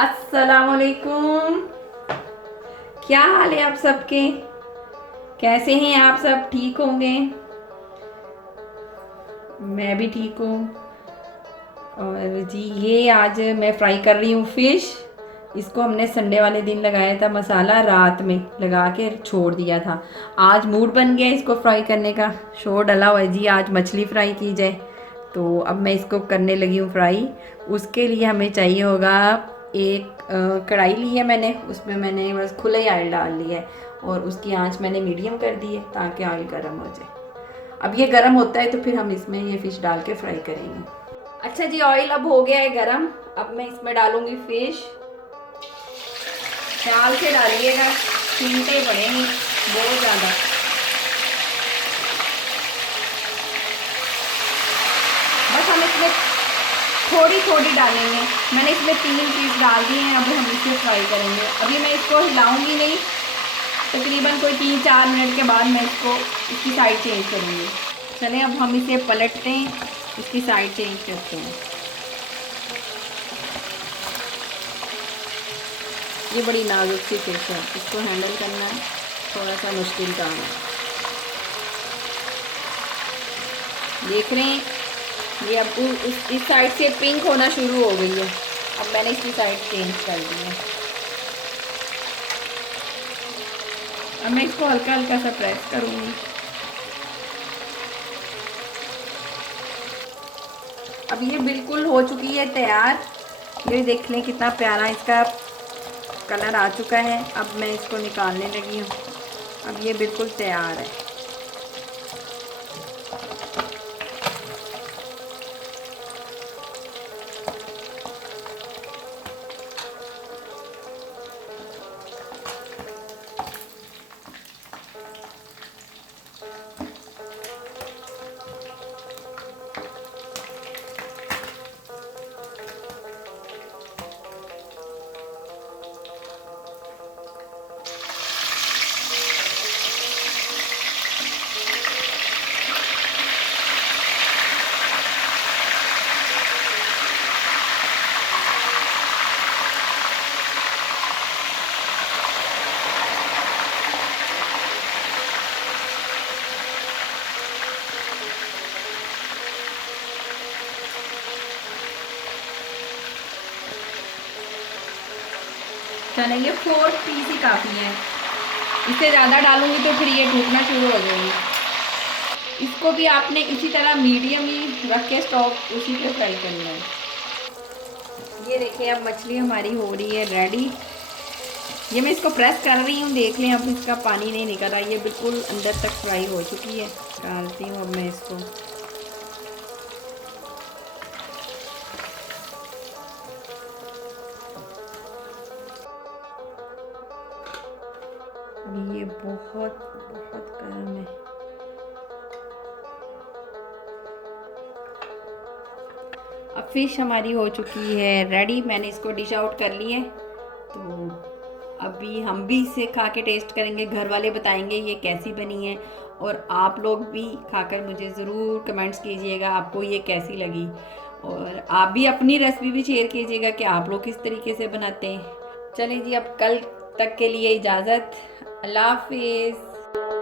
अस्सलामुअलैकुम। क्या हाल है आप सबके? कैसे हैं आप सब? ठीक होंगे? मैं भी ठीक हूँ। और जी ये आज मैं फ्राई कर रही हूँ फ़िश। इसको हमने संडे वाले दिन लगाया था मसाला, रात में लगा के छोड़ दिया था। आज मूड बन गया इसको फ्राई करने का, शोर डला हुआ है जी आज मछली फ्राई की जाए। तो अब मैं इसको करने लगी हूँ फ्राई। उसके लिए हमें चाहिए होगा एक कढ़ाई ली है मैंने, उसमें मैंने बस खुला ही ऑयल डाल लिया है और उसकी आंच मैंने मीडियम कर दी है ताकि ऑयल गर्म हो जाए। अब ये गर्म होता है तो फिर हम इसमें ये फ़िश डाल के फ्राई करेंगे। अच्छा जी, ऑयल अब हो गया है गरम। अब मैं इसमें डालूंगी फ़िश। ख्याल से डालिएगा, छीनते पड़ेंगे बहुत ज़्यादा। बस हम इसमें थोड़ी थोड़ी डालेंगे। मैंने इसमें 3 पीस डाल दिए हैं। अभी हम इसे फ्राई करेंगे। अभी मैं इसको हिलाऊंगी नहीं, तकरीबन कोई 3-4 मिनट के बाद मैं इसको इसकी साइड चेंज करूँगी। चलें अब हम इसे पलटते हैं, इसकी साइड चेंज करते हैं। ये बड़ी नाजुक सी फिश है, इसको हैंडल करना थोड़ा सा मुश्किल काम है। देख रहे हैं ये अब इस साइड से पिंक होना शुरू हो गई है। अब मैंने इसकी साइड चेंज कर दी है। अब मैं इसको हल्का हल्का सा प्रेस करूँगी। अब ये बिल्कुल हो चुकी है तैयार। ये देख लें कितना प्यारा इसका कलर आ चुका है। अब मैं इसको निकालने लगी हूँ। अब ये बिल्कुल तैयार है। चलें, ये 4 पीस ही काफ़ी है। इससे ज़्यादा डालूंगी तो फिर ये टूटना शुरू हो जाएगी। इसको भी आपने इसी तरह मीडियम ही रख के स्टोव उसी पे फ्राई करना है। ये देखिए अब मछली हमारी हो रही है रेडी। ये मैं इसको प्रेस कर रही हूँ, देख लें अब इसका पानी नहीं निकल रहा। ये बिल्कुल अंदर तक फ्राई हो चुकी है। डालती हूँ अब मैं इसको। ये बहुत बहुत गर्म है। अब फिश हमारी हो चुकी है रेडी। मैंने इसको डिश आउट कर ली है। तो अभी हम भी इसे खा के टेस्ट करेंगे। घर वाले बताएंगे ये कैसी बनी है और आप लोग भी खाकर मुझे ज़रूर कमेंट्स कीजिएगा आपको ये कैसी लगी। और आप भी अपनी रेसिपी भी शेयर कीजिएगा कि आप लोग किस तरीके से बनाते हैं। चलिए जी, अब कल तक के लिए इजाज़त। अल्लाह हाफिज़।